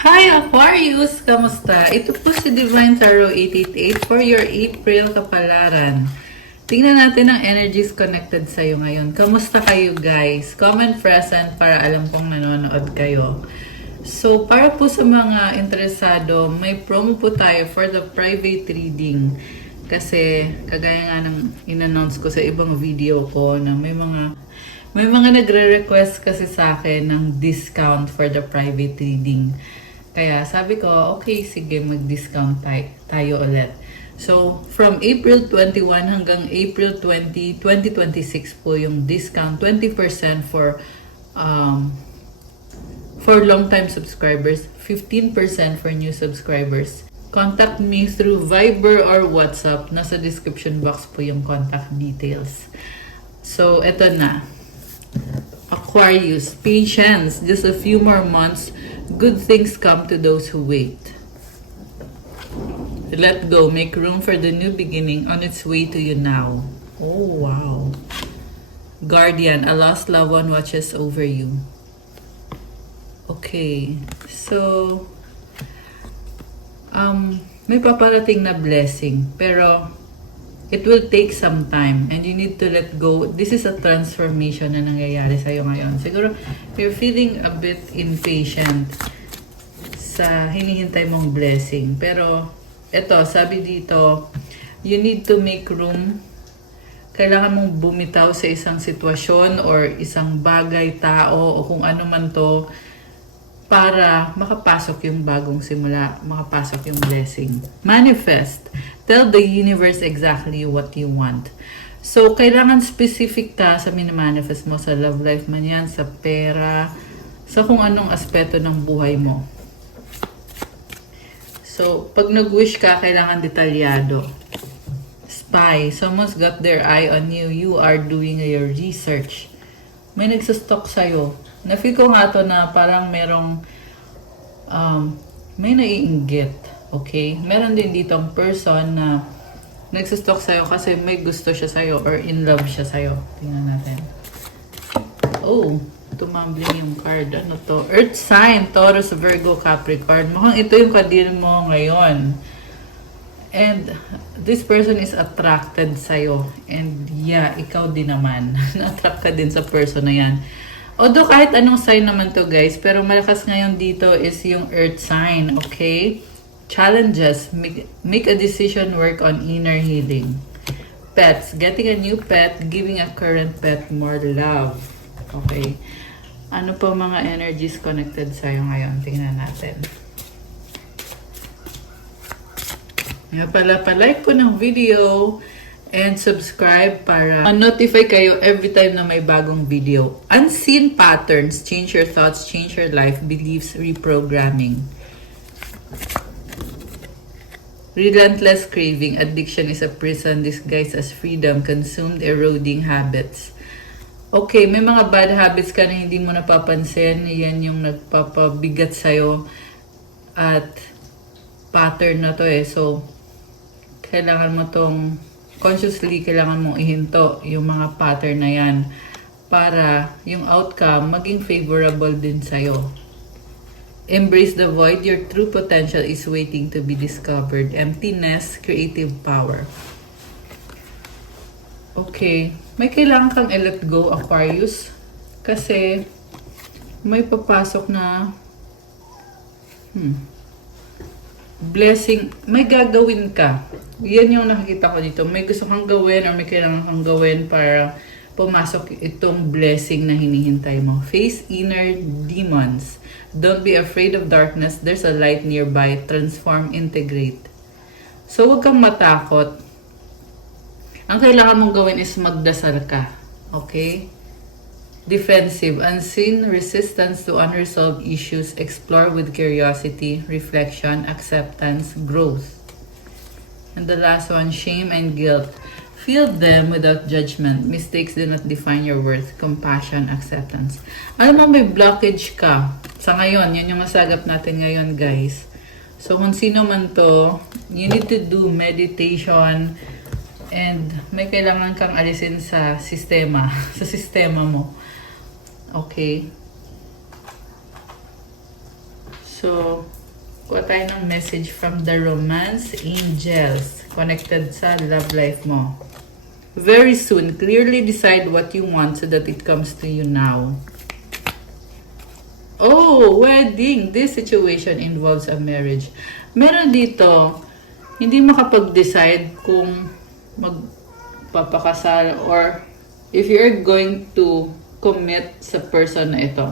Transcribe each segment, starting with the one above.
Hi Aquarius! Kamusta? Ito po si Divine Tarot 888 for your April kapalaran. Tingnan natin ang energies connected sa'yo ngayon. Kamusta kayo guys? Comment present para alam kong nanonood kayo. So, para po sa mga interesado, may promo po tayo for the private reading. Kasi, kagaya nga ng in-announce ko sa ibang video ko na may mga nagre-request kasi sa akin ng discount for the private reading. Kaya sabi ko, okay, sige, mag-discount tayo ulit. So, from April 21 hanggang April 20, 2026 po yung discount. 20% for long-time subscribers, 15% for new subscribers. Contact me through Viber or WhatsApp. Nasa description box po yung contact details. So, eto na. Aquarius, patience. Just a few more months. Good things come to those who wait. Let go. Make room for the new beginning on its way to you now. Oh, wow. Guardian, a lost loved one watches over you. Okay. So, may paparating na blessing. Pero, it will take some time and you need to let go. This is a transformation na nangyayari sa'yo ngayon. Siguro, you're feeling a bit impatient sa hinihintay mong blessing. Pero, eto, sabi dito, you need to make room. Kailangan mong bumitaw sa isang sitwasyon or isang bagay, tao, o kung ano man to, para makapasok yung bagong simula, makapasok yung blessing. Manifest. Tell the universe exactly what you want. So, kailangan specific ka sa minimanifest mo, sa love life man yan, sa pera, sa kung anong aspeto ng buhay mo. So, pag nag-wish ka, kailangan detalyado. Spy. Someone's got their eye on you. You are doing your research. May nagsastalk sa'yo. Na-feel ko nga to na parang merong may naiinggit. Okay? Meron din ditong person na nagsastalk sa'yo kasi may gusto siya sa'yo or in love siya sa'yo. Tingnan natin. Oh, tumambling yung card. Ano to? Earth sign, Taurus, Virgo, Capricorn. Mukhang ito yung kadil mo ngayon. And this person is attracted sa'yo. And yeah, ikaw din naman. Na-attract ka din sa person na yan. Although kahit anong sign naman to guys, pero malakas ngayon dito is yung earth sign, okay? Challenges, make a decision, work on inner healing. Pets, getting a new pet, giving a current pet more love. Okay? Ano po mga energies connected sa'yo ngayon? Tingnan natin. Nga pala, palike po ng video and subscribe para ma-notify kayo every time na may bagong video. Unseen patterns, change your thoughts, change your life, beliefs, reprogramming. Relentless craving, addiction is a prison disguised as freedom, consumed, eroding habits. Okay, may mga bad habits ka na hindi mo napapansin, yan yung nagpapabigat sa'yo at pattern na to So, kailangan mo tong consciously kailangan mong ihinto yung mga pattern na yan para yung outcome maging favorable din sa'yo. Embrace the void. Your true potential is waiting to be discovered. Emptiness, creative power. Okay. May kailangan kang i-let go, Aquarius. Kasi may papasok na blessing, may gagawin ka. Yan yung nakikita ko dito. May gusto kang gawin or may kailangan kang gawin para pumasok itong blessing na hinihintay mo. Face inner demons. Don't be afraid of darkness. There's a light nearby. Transform, integrate. So, huwag kang matakot. Ang kailangan mong gawin is magdasal ka. Okay? Defensive, unseen resistance to unresolved issues. Explore with curiosity, reflection, acceptance, growth. And the last one, shame and guilt. Feel them without judgment. Mistakes do not define your worth. Compassion, acceptance. Alam mo, may blockage ka. Sa ngayon, yun yung masagap natin ngayon, guys. So, kung sino man to, you need to do meditation and may kailangan kang alisin sa sistema, sa sistema mo. Okay? So, kuha tayo ng message from the romance angels connected sa love life mo. Very soon, clearly decide what you want so that it comes to you now. Oh, wedding. This situation involves a marriage. Meron dito, hindi makapag-decide kung magpapakasal or if you're going to commit sa person na ito.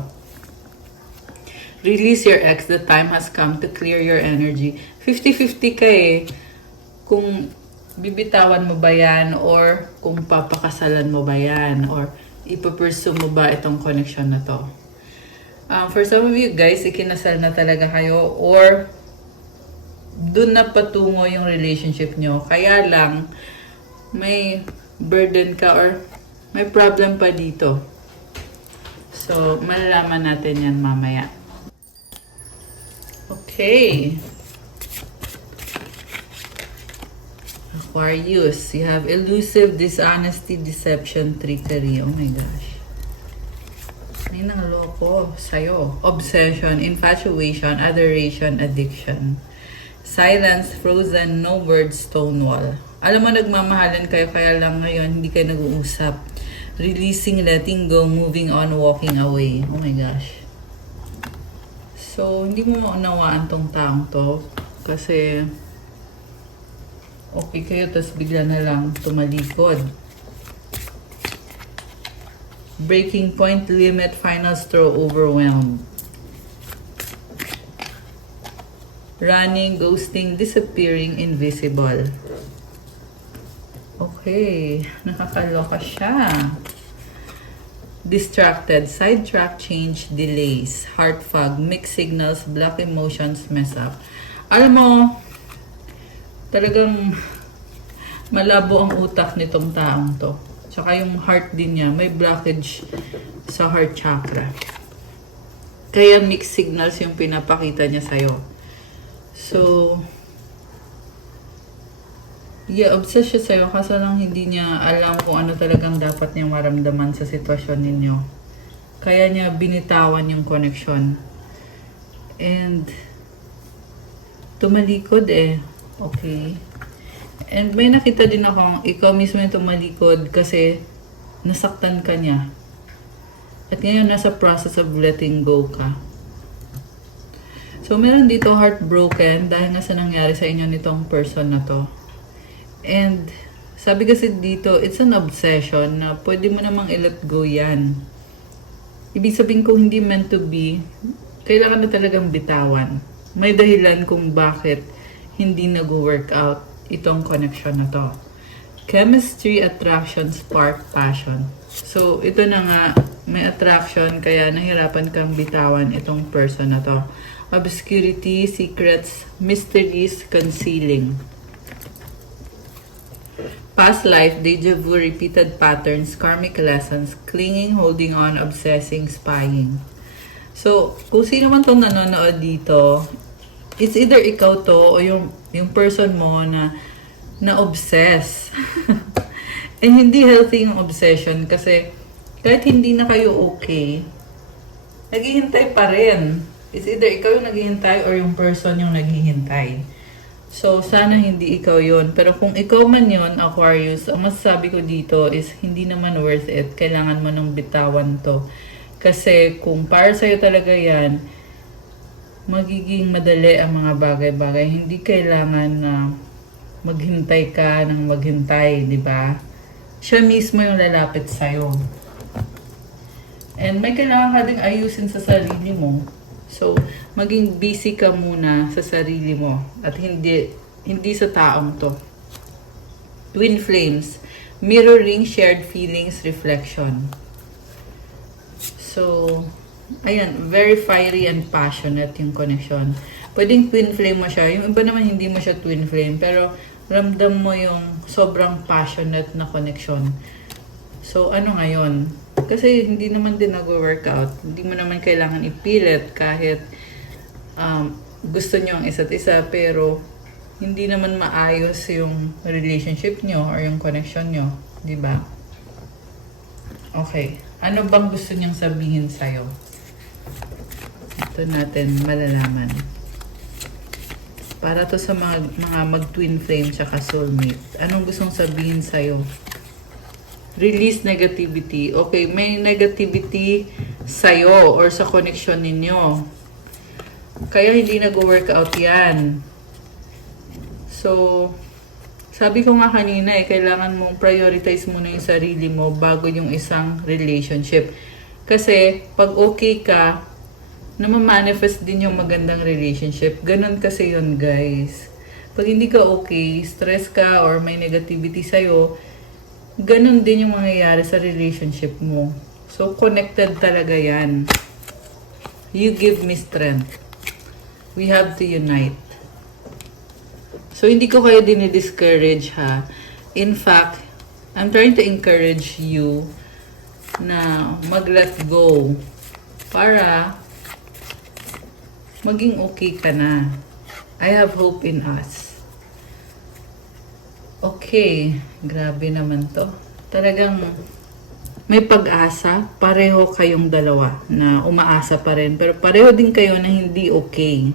Release your ex. The time has come to clear your energy. 50-50 ka eh. Kung bibitawan mo ba yan or kung papakasalan mo ba yan or ipapursue mo ba itong connection na to. For some of you guys, ikinasal na talaga kayo or dun na patungo yung relationship nyo. Kaya lang, may burden ka or may problem pa dito. So, malalaman natin yan mamaya. Okay. Aquarius, you have elusive, dishonesty, deception, trickery. Oh my gosh. May nangloko sa'yo. Obsession, infatuation, adoration, addiction. Silence, frozen, no words, stonewall. Alam mo, nagmamahalan kayo, kaya lang ngayon hindi kayo nag-uusap. Releasing, letting go, moving on, walking away. Oh my gosh. So, hindi mo maunawaan tong taong to. Kasi, okay kayo, tapos bigla na lang tumalikod. Breaking point, limit, final straw, overwhelmed. Running, ghosting, disappearing, invisible. Okay, nakakaloka siya. Distracted, sidetrack, change, delays, heart fog, mixed signals, black emotions, mess up. Alam mo, talagang malabo ang utak nitong taong to. Tsaka yung heart din niya, may blockage sa heart chakra. Kaya mixed signals yung pinapakita niya sa'yo. So, yeah, obsessed siya sa'yo kasi lang hindi niya alam kung ano talagang dapat niyang maramdaman sa sitwasyon ninyo. Kaya niya binitawan yung connection. And, tumalikod eh. Okay. And may nakita din akong ikaw mismo yung tumalikod kasi nasaktan ka niya. At ngayon nasa process of letting go ka. So, meron dito heartbroken dahil nga sa nangyari sa inyo nitong person na to. And, sabi kasi dito, it's an obsession na pwede mo namang i-let go yan. Ibig sabihin kung hindi meant to be, kailangan na talagang bitawan. May dahilan kung bakit hindi nag-work out itong connection na to. Chemistry, attraction, spark, passion. So, ito na nga, may attraction, kaya nahirapan kang bitawan itong person na to. Obscurity, secrets, mysteries, concealing. Past life, deja vu, repeated patterns, karmic lessons, clinging, holding on, obsessing, spying. So, kung sino man itong nanonood dito, it's either ikaw to o yung person mo na na-obsess. And hindi healthy yung obsession kasi kahit hindi na kayo okay, naghihintay pa rin. It's either ikaw yung naghihintay or yung person yung naghihintay. So, sana hindi ikaw yun. Pero kung ikaw man yun, Aquarius, ang masasabi ko dito is hindi naman worth it. Kailangan mo nang bitawan to. Kasi kung para sa'yo talaga yan, magiging madali ang mga bagay-bagay. Hindi kailangan na maghintay ka ng maghintay, di ba? Siya mismo yung lalapit sa'yo. And may kailangan ka ding ayusin sa sarili mo. So, maging busy ka muna sa sarili mo at hindi sa taong to. Twin flames, mirroring, shared feelings, reflection. So, ayan, very fiery and passionate yung connection. Pwedeng twin flame mo siya. Yung iba naman hindi mo siya twin flame, pero ramdam mo yung sobrang passionate na connection. So, ano ngayon? Kasi hindi naman din nag-workout. Hindi mo naman kailangan ipilit kahit gusto nyo ang isa't isa, pero hindi naman maayos yung relationship nyo or yung connection nyo. Diba? Okay. Ano bang gusto niyang sabihin sa'yo? Ito natin malalaman. Para to sa mga mag-twin flame tsaka soulmate. Anong gustong sabihin sa'yo? Release negativity. Okay, may negativity sa'yo or sa connection ninyo. Kaya hindi nag-work out yan. So, sabi ko nga kanina kailangan mong prioritize muna yung sarili mo bago yung isang relationship. Kasi, pag okay ka, namamanifest din yung magandang relationship. Ganon kasi yun, guys. Pag hindi ka okay, stress ka, or may negativity sa'yo, ganon din yung mangyayari sa relationship mo. So, connected talaga yan. You give me strength. We have to unite. So, hindi ko kayo dinidiscourage, ha. In fact, I'm trying to encourage you na mag-let go para maging okay ka na. I have hope in us. Okay, grabe naman to. Talagang may pag-asa. Pareho kayong dalawa na umaasa pa rin. Pero pareho din kayo na hindi okay.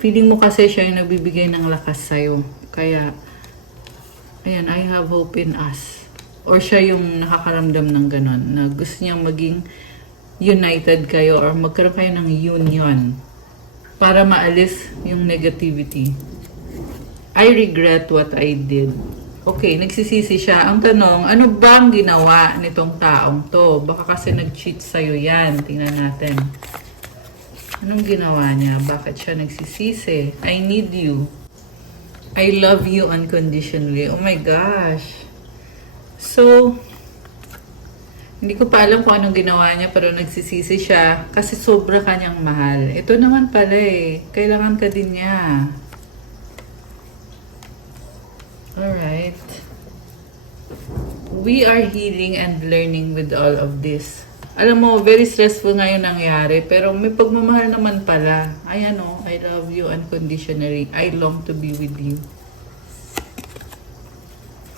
Feeling mo kasi siya yung nagbibigay ng lakas sa'yo. Kaya, ayan, I have hope in us. Or siya yung nakakaramdam ng ganon. Na gusto niyang maging united kayo or magkaroon kayo ng union. Para maalis yung negativity. I regret what I did. Okay, nagsisisi siya. Ang tanong, ano ba ang ginawa nitong taong to? Baka kasi nag-cheat sa'yo yan. Tingnan natin. Anong ginawa niya? Bakit siya nagsisisi? I need you. I love you unconditionally. Oh my gosh. So, hindi ko pa alam kung anong ginawa niya pero nagsisisi siya kasi sobra kanyang mahal. Ito naman pala kailangan ka din niya. Alright. We are healing and learning with all of this. Alam mo, very stressful nga yung nangyari pero may pagmamahal naman pala. Ayan o, I love you unconditionally. I long to be with you.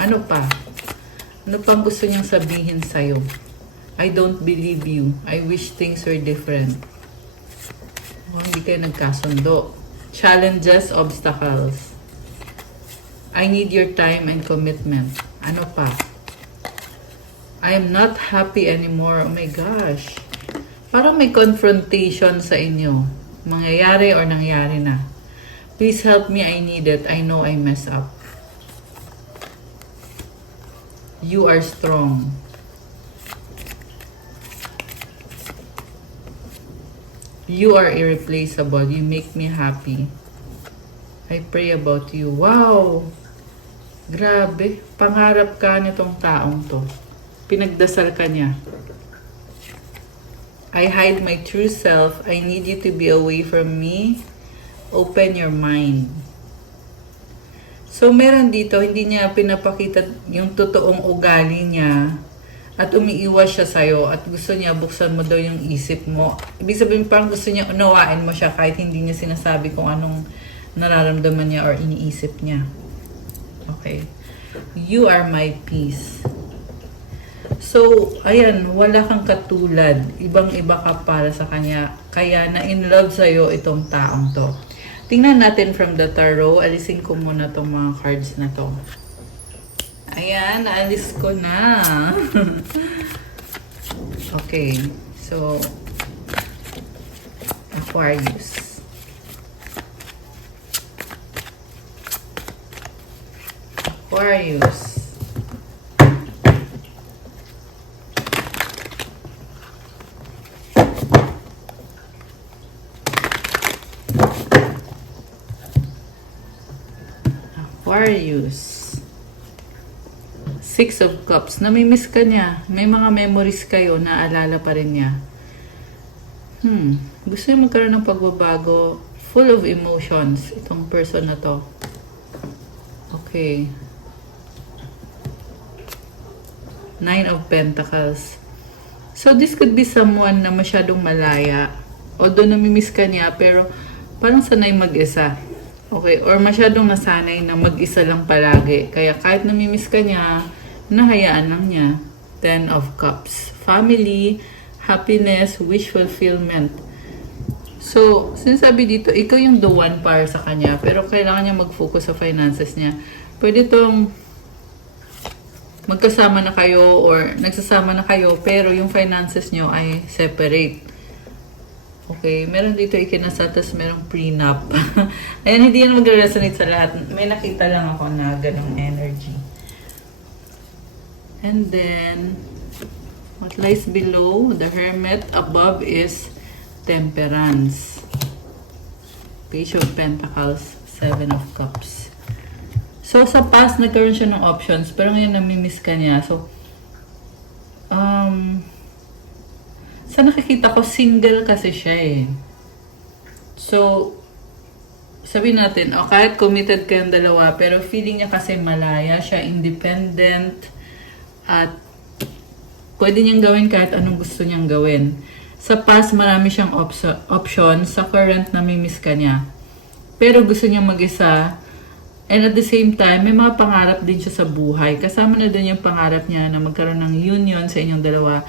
Ano pa? Ano pang gusto niyang sabihin sa'yo? I don't believe you. I wish things were different. Hindi kayo nagkasundo. Challenges, obstacles. I need your time and commitment. Ano pa? I am not happy anymore. Oh my gosh. Parang may confrontation sa inyo. Mangyayari or nangyari na. Please help me. I need it. I know I mess up. You are strong. You are irreplaceable. You make me happy. I pray about you. Wow! Grabe. Pangarap ka nitong taong to. Pinagdasal ka niya. I hide my true self. I need you to be away from me. Open your mind. So, meron dito, hindi niya pinapakita yung totoong ugali niya. At umiiwas siya sa'yo at gusto niya buksan mo daw yung isip mo. Ibig sabihin parang gusto niya unawain mo siya kahit hindi niya sinasabi kung anong nararamdaman niya or iniisip niya. Okay. You are my peace. So, ayan, wala kang katulad. Ibang-iba ka para sa kanya. Kaya na-in love sa'yo itong taong to. Tingnan natin from the tarot. Alisin ko muna tong mga cards na to. Ayan, naalis ko na. Okay. So, Aquarius. Aquarius. Aquarius. Six of Cups. Namimiss ka niya. May mga memories kayo na alala pa rin niya. Gusto niya magkaroon ng pagbabago. Full of emotions. Itong person na to. Okay. Nine of Pentacles. So, this could be someone na masyadong malaya. Although namimiss ka niya, pero parang sanay mag-isa. Okay, or masyadong nasanay na mag-isa lang palagi. Kaya kahit namimiss ka niya, nahayaan lang niya. Ten of Cups. Family, happiness, wish fulfillment. So, sinasabi dito, ikaw yung the one para sa kanya, pero kailangan niya mag-focus sa finances niya. Pwede tong magkasama na kayo or nagsasama na kayo, pero yung finances nyo ay separate. Okay, meron dito ikinasal, tapos merong prenup. Ayan, hindi yan mag-resonate sa lahat. May nakita lang ako na ganong energy. And then, what lies below the Hermit, above is Temperance. Page of Pentacles, Seven of Cups. So, sa past, nagkaroon siya ng options, pero ngayon namimiss ka niya. So, sa nakikita ko, single kasi siya eh. So, sabihin natin, kahit committed kayong dalawa, pero feeling niya kasi malaya, siya independent, at pwede niyang gawin kahit anong gusto niyang gawin. Sa past, marami siyang option. Sa current, namimiss ka niya. Pero gusto niyang mag-isa. And at the same time, may mga pangarap din siya sa buhay. Kasama na din yung pangarap niya na magkaroon ng union sa inyong dalawa.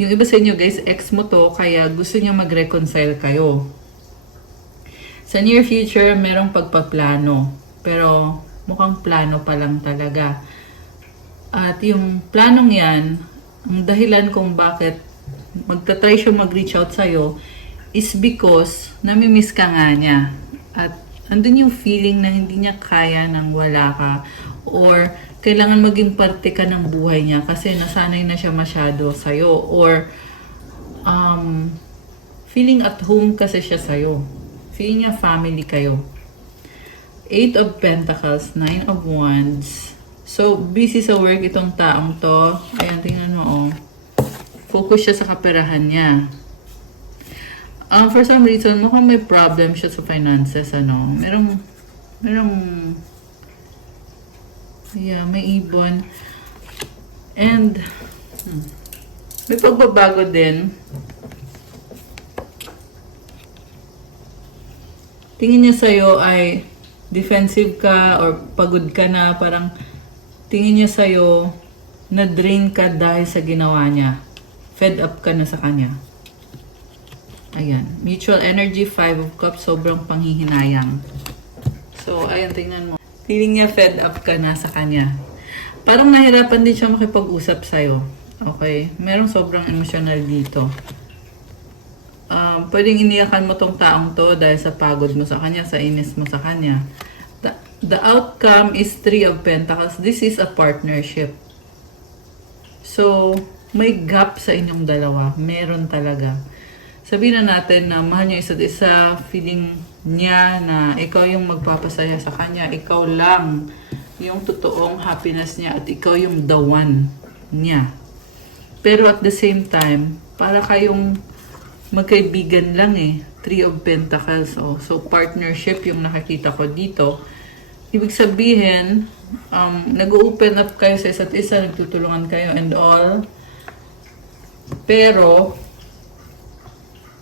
Yung iba sa inyo guys, ex mo to, kaya gusto niya mag-reconcile kayo. Sa near future, merong pagpaplano. Pero mukhang plano pa lang talaga. At yung planong yan, ang dahilan kung bakit magta-try siya mag-reach out sa'yo is because namimiss ka nga niya. At andun yung feeling na hindi niya kaya nang wala ka, or kailangan maging parte ka ng buhay niya kasi nasanay na siya masyado sa'yo, or feeling at home kasi siya sa'yo. Feeling niya family kayo. Eight of Pentacles, Nine of Wands. So, busy sa work itong taong to. Ayan, tingnan mo oh. Focus siya sa kaperahan niya. For some reason, mukhang may problem siya sa finances, ano. Yeah, may ibon. And, may pagbabago din. Tingin niya sa'yo ay defensive ka or pagod ka na, parang tingin niya sa'yo na drain ka dahil sa ginawa niya. Fed up ka na sa kanya. Ayan. Mutual energy, Five of Cups, sobrang panghihinayang. So, ayan, tingnan mo. Feeling niya fed up ka na sa kanya. Parang nahirapan din siya makipag-usap sa'yo. Okay? Merong sobrang emotional dito. Pwedeng iniyakan mo tong taong to dahil sa pagod mo sa kanya, sa inis mo sa kanya. The outcome is Three of Pentacles. This is a partnership. So, may gap sa inyong dalawa. Meron talaga. Sabihin na natin na mahal niyo isa't isa, feeling niya na ikaw yung magpapasaya sa kanya, ikaw lang yung totoong happiness niya at ikaw yung the one niya. Pero at the same time, para kayong magkaibigan lang eh. Three of Pentacles. Oh. So, partnership yung nakikita ko dito. Ibig sabihin, nag-open up kayo sa isa't isa, nagtutulungan kayo and all. Pero,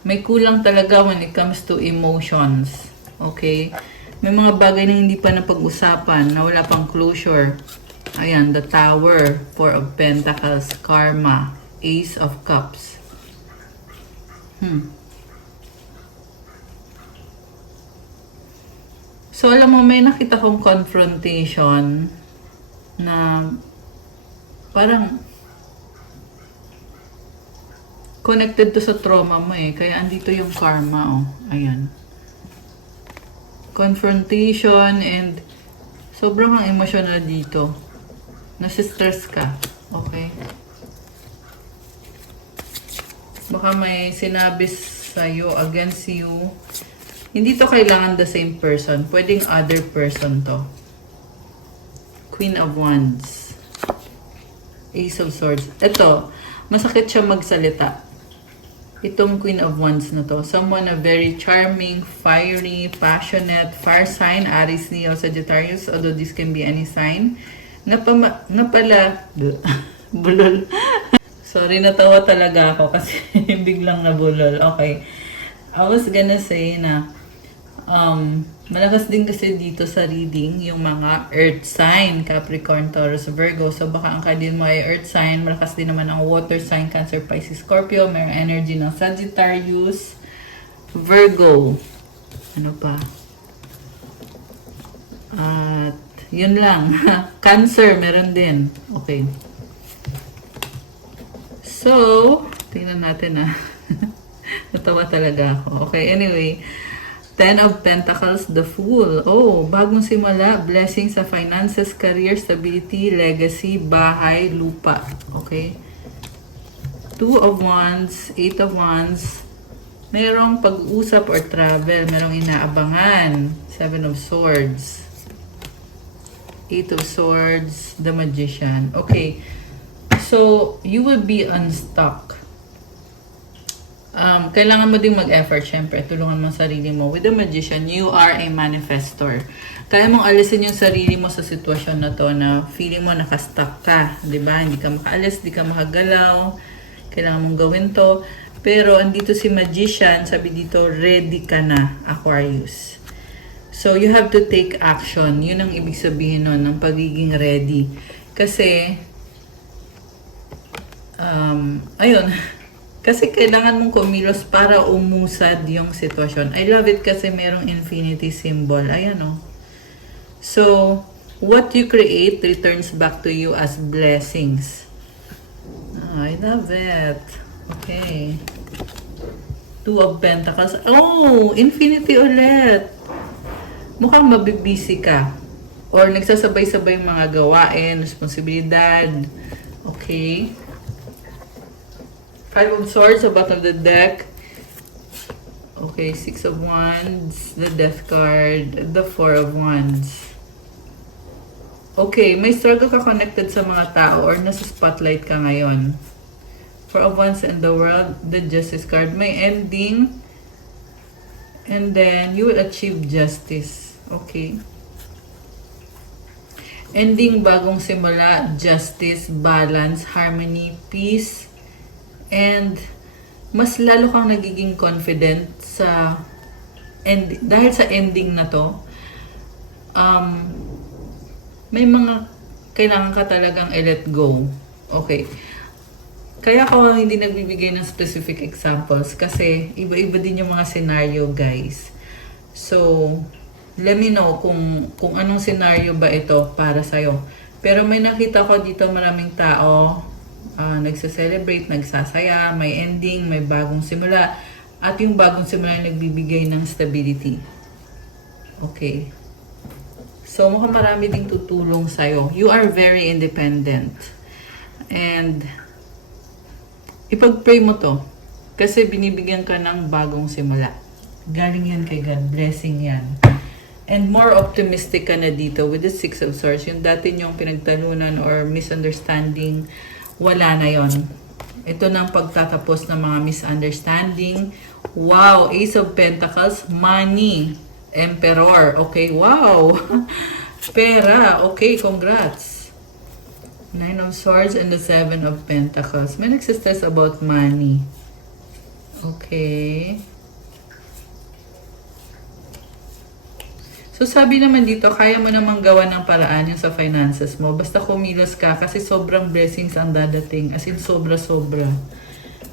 may kulang talaga when it comes to emotions. Okay? May mga bagay na hindi pa napag-usapan, na wala pang closure. Ayan, the Tower, Four of Pentacles, Karma, Ace of Cups. So, alam mo, may nakita kong confrontation na parang connected to sa trauma mo eh. Kaya andito yung karma, oh. Ayan. Confrontation and sobrang kang emotional dito. Nasi-stress ka. Okay? Baka may sinabi sa'yo against you. Hindi to kailangan the same person. Pwedeng other person to. Queen of Wands. Ace of Swords. Ito, masakit siya magsalita. Itong Queen of Wands na to. Someone na very charming, fiery, passionate, fire sign, Aries, Leo, Sagittarius, although this can be any sign. Bulol. Sorry, natawa talaga ako kasi biglang nabulol. Okay. I was gonna say na malakas din kasi dito sa reading yung mga earth sign, Capricorn, Taurus, Virgo. So baka ang kadin mo ay earth sign, malakas din naman ang water sign, Cancer, Pisces, Scorpio. Mayroong energy ng Sagittarius. Virgo. Ano pa? At yun lang. Cancer, meron din. Okay. So, tingnan natin Natawa talaga ako. Okay, anyway. Ten of Pentacles, the Fool. Oh, bagong simula. Blessing sa finances, career, stability, legacy, bahay, lupa. Okay. Two of Wands, Eight of Wands. Merong pag-usap or travel. Merong inaabangan. Seven of Swords. Eight of Swords, the Magician. Okay. So, you will be unstuck. Kailangan mo ding mag-effort, syempre. Tulungan mo ang sarili mo. With the Magician, you are a manifestor. Kaya mong alisin yung sarili mo sa sitwasyon na to na feeling mo nakastuck ka. Diba? Hindi ka makaalis, hindi ka makagalaw. Kailangan mong gawin to. Pero, andito si Magician, sabi dito, ready ka na, Aquarius. So, you have to take action. Yun ang ibig sabihin nun, ng pagiging ready. Kasi, ayun, kasi kailangan mong kumilos para umusad yung sitwasyon. I love it kasi merong infinity symbol. Ayan o. So, what you create returns back to you as blessings. Oh, I love it. Okay. Two of Pentacles. Oh, infinity ulit. Mukhang mabibisi ka. Or nagsasabay-sabay mga gawain, responsibilidad. Okay. Five of Swords, sa bottom of the deck. Okay, Six of Wands, the Death card, the Four of Wands. Okay, may struggle ka connected sa mga tao or nasa spotlight ka ngayon. Four of Wands and the World, the Justice card. May ending. And then, you will achieve justice. Okay. Ending, bagong simula, justice, balance, harmony, peace. And mas lalo kang nagiging confident sa dahil sa ending na to. May mga kailangan ka talagang i-let go. Okay. Kaya ako hindi nagbibigay ng specific examples kasi iba-iba din yung mga scenario, guys. So, let me know kung anong scenario ba ito para sa'yo. Pero may nakita ko dito maraming tao nagsa-celebrate, nagsasaya, may ending, may bagong simula. At yung bagong simula ay nagbibigay ng stability. Okay. So, mukhang marami ding tutulong sa'yo. You are very independent. And, ipag-pray mo to. Kasi binibigyan ka ng bagong simula. Galing yan kay God. Blessing yan. And more optimistic ka na dito with the Six of Swords. Yung dati nyong pinagtalunan or misunderstanding, wala na yon. Ito na ang pagtatapos ng mga misunderstanding. Wow! Ace of Pentacles, money, Emperor. Okay, wow! Pera. Okay, congrats. Nine of Swords and the Seven of Pentacles. May nagsistress about money. Okay. So, sabi naman dito, kaya mo namang gawa ng paraan yung sa finances mo. Basta kumilos ka kasi sobrang blessings ang dadating. As in, sobra-sobra.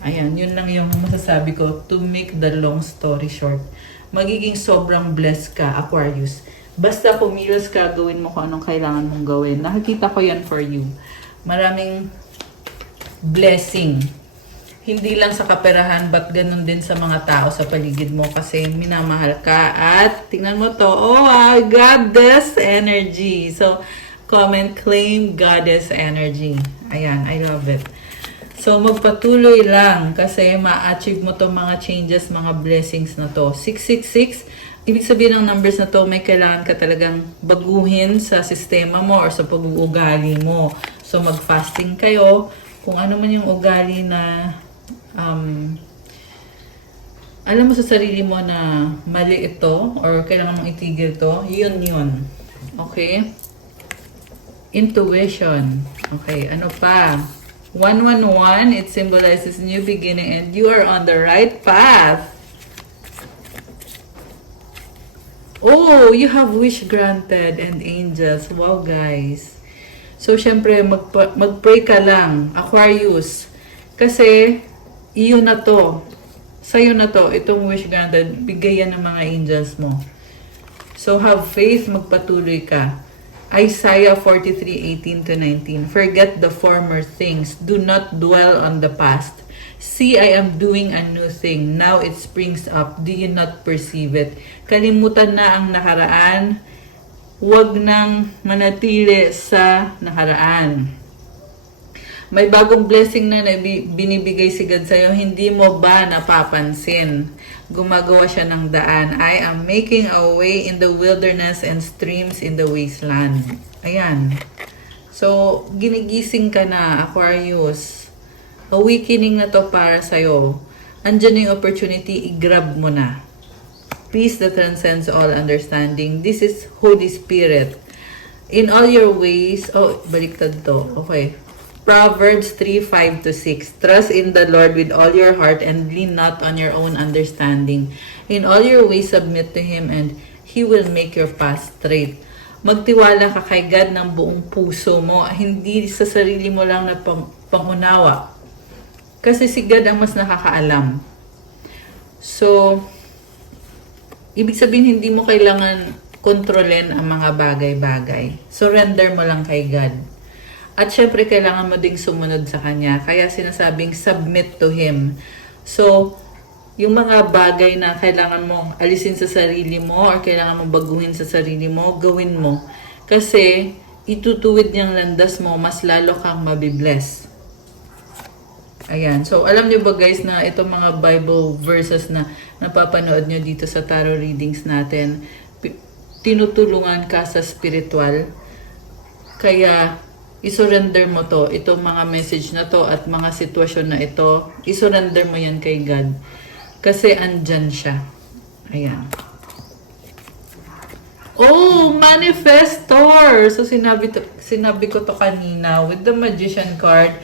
Ayan, yun lang yung masasabi ko to make the long story short. Magiging sobrang blessed ka, Aquarius. Basta kumilos ka, gawin mo kung anong kailangan mong gawin. Nakikita ko yan for you. Maraming blessing. Hindi lang sa kaperahan, but ganun din sa mga tao sa paligid mo kasi minamahal ka. At tingnan mo to, oh, goddess energy. So, comment, claim goddess energy. Ayan, I love it. So, magpatuloy lang kasi ma-achieve mo to mga changes, mga blessings na to. 666, ibig sabihin ng numbers na to, may kailangan ka talagang baguhin sa sistema mo or sa pag-uugali mo. So, mag-fasting kayo. Kung ano man yung ugali na alam mo sa sarili mo na mali ito or kailangan mong itigil to, yun. Okay? Intuition. Okay, ano pa? 111, it symbolizes new beginning and you are on the right path. Oh, you have wish granted and angels. Wow, guys. So, syempre, mag-pray ka lang, Aquarius. Kasi, iyon na to. Sa'yo na to, itong wish granted, bigay yan ng mga angels mo. So have faith, magpatuloy ka. Isaiah 43:18-19. Forget the former things. Do not dwell on the past. See, I am doing a new thing. Now it springs up. Do you not perceive it? Kalimutan na ang nakaraan. Huwag nang manatili sa nakaraan. May bagong blessing na binibigay si God sa'yo. Hindi mo ba napapansin? Gumagawa siya ng daan. I am making a way in the wilderness and streams in the wasteland. Ayan. So, ginigising ka na, Aquarius. Awakening na to para sa'yo. Andyan yung opportunity, i-grab mo na. Peace that transcends all understanding. This is Holy Spirit. In all your ways, baliktad to. Okay. Proverbs 3:5-6. Trust in the Lord with all your heart and lean not on your own understanding. In all your ways, submit to Him and He will make your path straight. Magtiwala ka kay God ng buong puso mo. Hindi sa sarili mo lang na pangunawa. Kasi si God ang mas nakakaalam. So, ibig sabihin, hindi mo kailangan kontrolin ang mga bagay-bagay. Surrender mo lang kay God. At syempre, kailangan mo ding sumunod sa Kanya. Kaya sinasabing, submit to Him. So, yung mga bagay na kailangan mo alisin sa sarili mo or kailangan mo baguhin sa sarili mo, gawin mo. Kasi, itutuwid niyang landas mo, mas lalo kang mabibless. Ayan. So, alam niyo ba guys na itong mga Bible verses na napapanood niyo dito sa tarot readings natin, tinutulungan ka sa spiritual. Kaya, isurrender mo to, itong mga message na to at mga sitwasyon na ito, isurrender mo yan kay God. Kasi andyan siya. Ayan. Oh, manifestor! So, sinabi ko to kanina with the Magician card.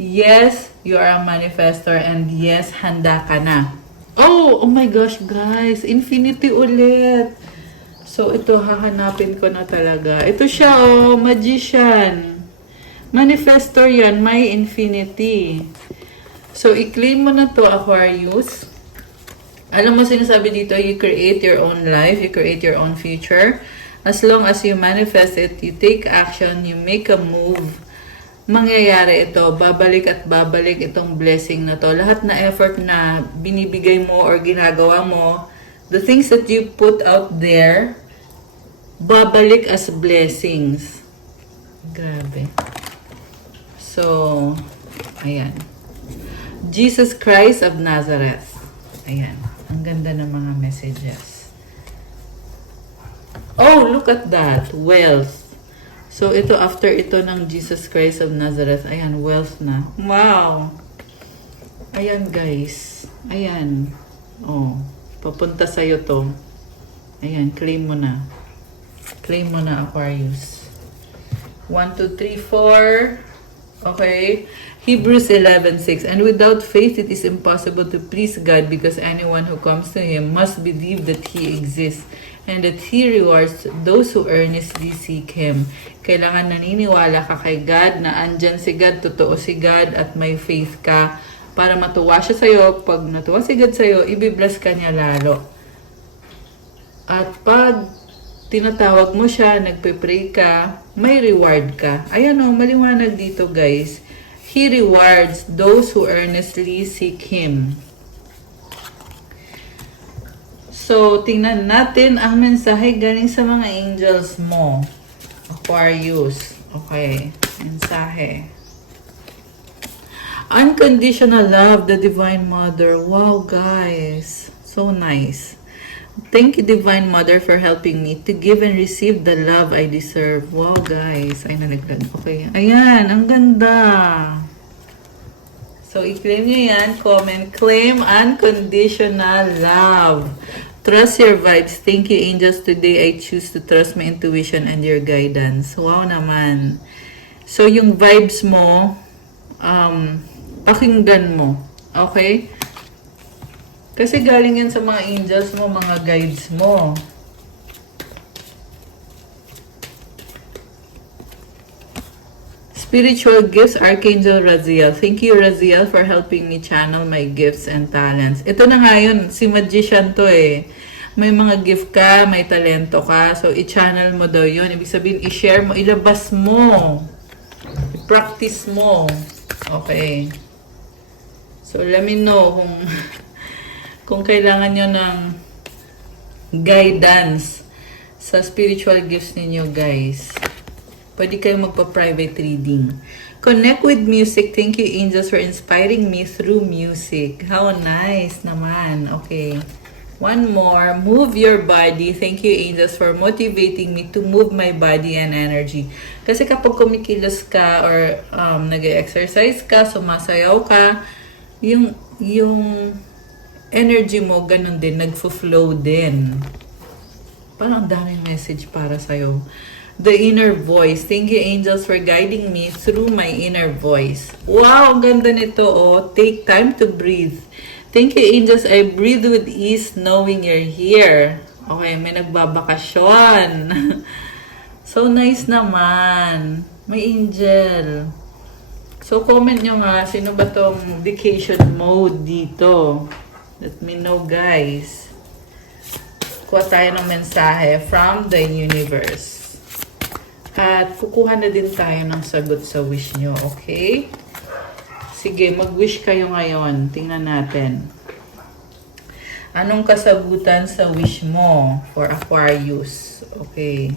Yes, you are a manifestor and yes, handa ka na. Oh my gosh, guys. Infinity ulit. So, ito, hahanapin ko na talaga. Ito siya, Magician. Manifestor yan, may infinity. So, i-claim mo na to, Aquarius. Alam mo, sinasabi dito, you create your own life, you create your own future. As long as you manifest it, you take action, you make a move, mangyayari ito, babalik at babalik itong blessing na to. Lahat na effort na binibigay mo or ginagawa mo, the things that you put out there, babalik as blessings. Grabe. So, ayan. Jesus Christ of Nazareth. Ayan. Ang ganda ng mga messages. Oh, look at that. Wealth. So, ito, after ito ng Jesus Christ of Nazareth, ayan, wealth na. Wow! Ayan, guys. Ayan. Oh, papunta sa'yo to. Ayan, claim mo na. Claim mo na, Aquarius. 1, 2, 3, 4. Okay. Hebrews 11:6. And without faith, it is impossible to please God because anyone who comes to Him must believe that He exists and that He rewards those who earnestly seek Him. Kailangan naniniwala ka kay God na andyan si God, totoo si God, at may faith ka para matuwa siya sa'yo. Pag natuwa si God sa'yo, ibibless ka niya lalo. At pag tinatawag mo siya, nagpe-pray ka, may reward ka. Ayan o, maliwanag dito guys. He rewards those who earnestly seek Him. So, tingnan natin ang mensahe galing sa mga angels mo. Aquarius. Okay. Mensahe. Unconditional love, the Divine Mother. Wow, guys. So nice. Thank you, Divine Mother, for helping me to give and receive the love I deserve. Wow, guys. Ay, nalaglag. Okay. Ayan, ang ganda. So, i-claim nyo yan. Comment. Claim unconditional love. Trust your vibes. Thank you, angels. Today, I choose to trust my intuition and your guidance. Wow naman. So, yung vibes mo, pakinggan mo. Okay? Kasi galing yan sa mga angels mo, mga guides mo. Spiritual gifts, Archangel Raziel. Thank you, Raziel, for helping me channel my gifts and talents. Ito na nga yun, si magician to eh. May mga gift ka, may talento ka, so i-channel mo daw yun. Ibig sabihin, i-share mo, ilabas mo. I-practice mo. Okay. So, let me know kung kailangan nyo ng guidance sa spiritual gifts ninyo, guys. Pwede kayong magpa-private reading. Connect with music. Thank you, angels, for inspiring me through music. How nice naman. Okay. One more. Move your body. Thank you, angels, for motivating me to move my body and energy. Kasi kapag kumikilos ka or nag-exercise ka, sumasayaw ka, yung energy mo, ganun din, nagfo-flow din. Parang daming message para sa'yo. The inner voice. Thank you, angels, for guiding me through my inner voice. Wow, ang ganda nito, oh. Take time to breathe. Thank you, angels. I breathe with ease knowing you're here. Okay, may nagbabakasyon. So nice naman. May angel. So comment nyo nga, sino ba tong vacation mode dito? Let me know, guys. Kuha tayo ng mensahe from the universe. At kukuha na din tayo ng sagot sa wish nyo, okay? Sige, mag-wish kayo ngayon. Tingnan natin. Anong kasagutan sa wish mo for Aquarius? Okay.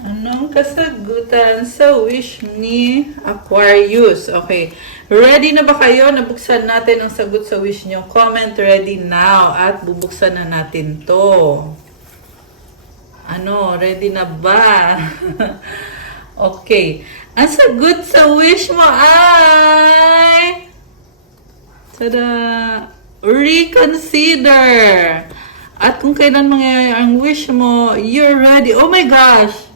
Anong kasagutan sa wish ni Aquarius? Okay. Ready na ba kayo? Nabuksan natin ang sagot sa wish nyo. Comment ready now at bubuksan na natin to. Ano? Ready na ba? Okay. Ang sagot sa wish mo ay... Tada! Reconsider! At kung kailan mangyayari ang wish mo, you're ready. Oh my gosh!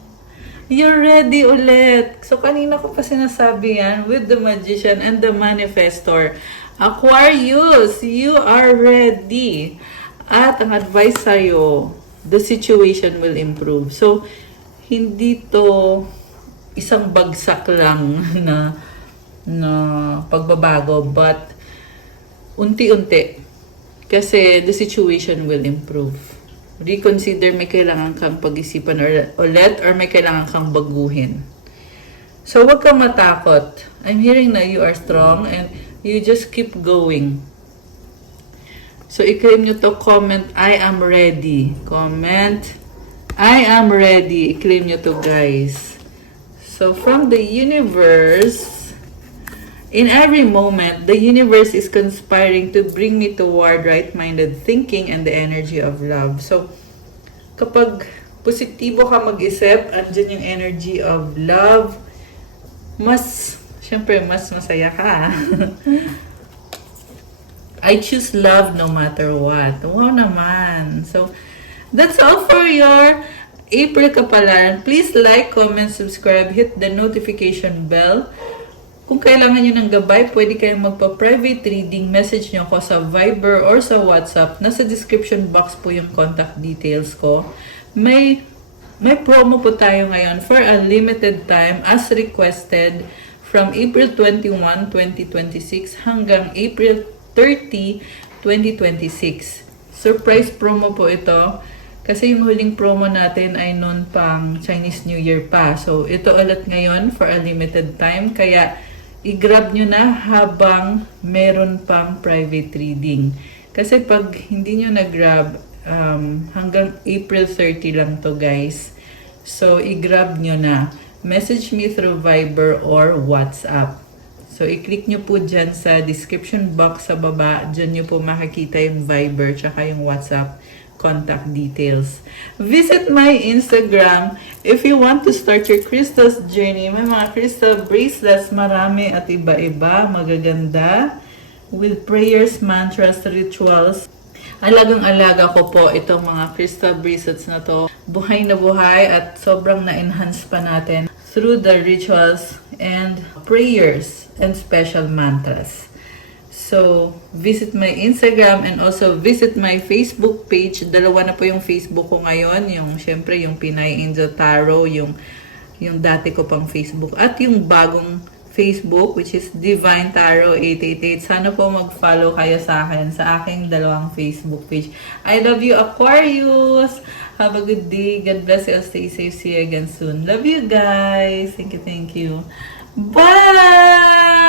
You're ready ulit. So, kanina ko pa sinasabi yan with the magician and the manifestor. Aquarius, you are ready. At ang advice sa'yo, the situation will improve. So, hindi to isang bagsak lang na pagbabago, but unti-unti. Kasi the situation will improve. Reconsider, may kailangan kang pag-isipan ulit or may kailangan kang baguhin. So, huwag kang matakot. I'm hearing na you are strong and you just keep going. So, i-claim nyo to. Comment, I am ready. Comment, I am ready. I-claim nyo to, guys. So, from the universe, in every moment, the universe is conspiring to bring me toward right-minded thinking and the energy of love. So, kapag positibo ka mag-isip, andyan yung energy of love, syempre, mas masaya ka. I choose love no matter what. Wow naman. So, that's all for your April Kapalaran. Please like, comment, subscribe, hit the notification bell. Kung kailangan nyo ng gabay, pwede kayong magpa-private reading. Message nyo ako sa Viber or sa WhatsApp. Nasa description box po yung contact details ko. May promo po tayo ngayon for a limited time as requested from April 21, 2026 hanggang April 30, 2026. Surprise promo po ito. Kasi yung huling promo natin ay noon pang Chinese New Year pa. So, ito ulit ngayon for a limited time. Kaya, i-grab nyo na habang meron pang private reading. Kasi pag hindi nyo na-grab, hanggang April 30 lang to, guys. So, i-grab nyo na. Message me through Viber or WhatsApp. So, i-click nyo po dyan sa description box sa baba. Dyan nyo po makikita yung Viber tsaka yung WhatsApp contact details. Visit my Instagram if you want to start your crystals journey. May mga crystal bracelets, marami at iba-iba, magaganda, with prayers, mantras, rituals. Alagang-alaga ko po itong mga crystal bracelets na to. Buhay na buhay at sobrang na-enhance pa natin through the rituals and prayers and special mantras. So, visit my Instagram and also visit my Facebook page. Dalawa na po yung Facebook ko ngayon. Yung, syempre, yung Pinay Angel Tarot, yung dati ko pang Facebook. At yung bagong Facebook, which is Divine Tarot 888. Sana po mag-follow kayo sa akin, sa aking dalawang Facebook page. I love you, Aquarius! Have a good day. God bless you. Stay safe. See you again soon. Love you guys. Thank you. Bye!